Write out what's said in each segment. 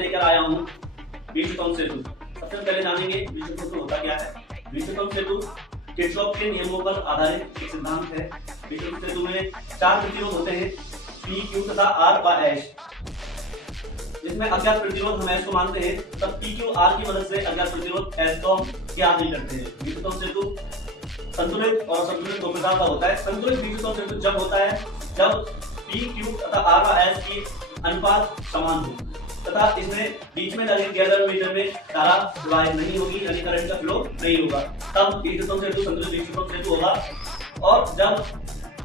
मैं लेकर आया हूँ बीजगणित सेतु। सबसे पहले जानेंगे बीजगणित सेतु होता क्या है। बीजगणित सेतु किरचॉफ के नियमों पर आधारित एक सिद्धांत है। बीजगणित सेतु में 4 प्रतिरोध होते हैं, P, Q तथा R व S। जिसमें अज्ञात प्रतिरोध हम S को मानते हैं, तब P, Q, R की मदद से अज्ञात प्रतिरोध S को हम ज्ञात नहीं करते हैं। बीजगणित सेतु संतुलित और असंतुलित दो प्रकार का होता है। संतुलित बीजगणित सेतु जब होता है जब P, Q तथा R व S की अनुपात समान हो तथा इसमें बीच में लगे गैल्वेनोमीटर में धारा प्रवाहित नहीं होगी, यानी करंट का फ्लो नहीं होगा, तब बीजगणित सेतु संतुलित बीजगणित सेतु होगा। और जब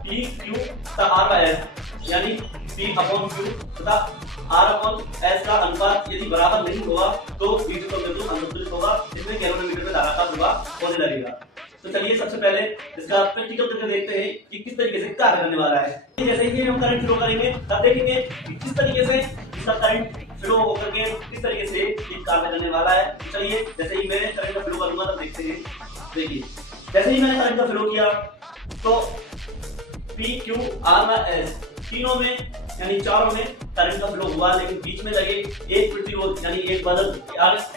P, Q तथा R व S यानी P/Q तथा R/S का अनुपात यदि बराबर नहीं होगा तो बीजगणित सेतु असंतुलित होगा, इसमें गैल्वेनोमीटर में धारा का प्रवाह होने लगेगा। तो चलिए सबसे पहले इसका प्रैक्टिकल करके देखते हैं कि किस तरीके से कार्य करने वाला है। जैसे ही हम करंट फ्लो करेंगे तब देखेंगे कि किस तरीके से इसका करंट फ्लो होकर के किस तरीके से ये कार्य करने वाला है। चलिए जैसे ही मैं करंट का फ्लो करूंगा तब देखते हैं। देखिए जैसे ही मैंने करंट का फ्लो किया तो P, Q, R व S तीनों में यानी चारों में करंट का फ्लो हुआ, लेकिन बीच में लगे एक प्रतिरोध यानी एक बदल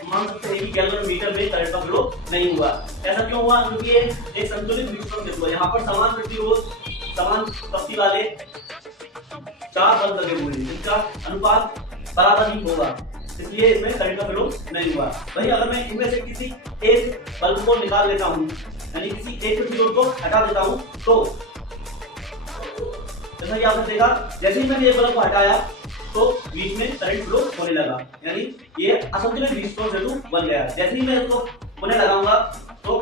मान सकते हैं कि गैल्वेनोमीटर में करंट का फ्लो नहीं हुआ। ऐसा क्यों हुआ? क्योंकि ये एक संतुलित बीजगणित सेतु है। यहाँ पर समान प्रतिरोध समान शक्ति वाले 4 बल्ब लगे हुए हैं जिनका अनुपात बराबर ही होगा, इसलिए इसमें करंट का फ्लो नहीं हुआ। वहीं अगर मैं इनमें से किसी एक बल्ब को निकाल लेता हूँ यानी किसी एक प्रतिरोध को हटा देता हूँ तो जैसा कि आपने देखा, जैसे ही मैंने एक बल्ब को हटाया तो बीच में करंट फ्लो होने लगा, यानी ये असंतुलित बीजगणित सेतु बन गया। जैसे ही मैं इसको पुनः लगाऊंगा तो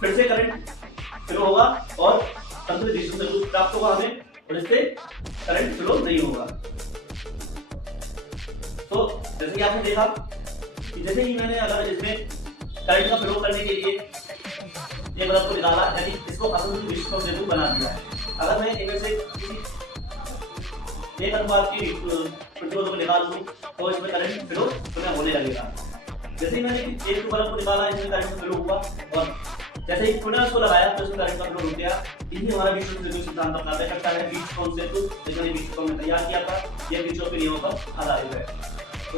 फिर से करंट फ्लो होगा और संतुलित बीजगणित सेतु प्राप्त होगा हमें, और इससे करंट फ्लो नहीं होगा। तो जैसे कि आपने देखा कि जैसे ही मैंने अगर इसमें करंट का फ्लो करने के लिए एक बल्ब को निकाला यानी इसको असंतुलित बीजगणित सेतु बना दिया है। अगर मैं इनमें से किसी एक अनुपात की प्रतिरोध को निकाल दूं तो इसमें करंट फ्लो पुनः होने लगेगा। जैसे ही मैंने एक बल्ब को निकाला इसमें करंट फ्लो हुआ और जैसे ही पुनः उसको लगाया तो इसमें करंट का फ्लो रुक गया। इसी हमारा बीजगणित सेतु सिद्धांत पर कार्य करता है। बीजगणित सेतु जिसने बीजगणित में तैयार किया था, यह किरचॉफ के नियमों पर आधारित है। तो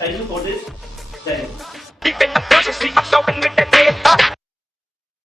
थैंक यू फॉर दिस। जय हिंद।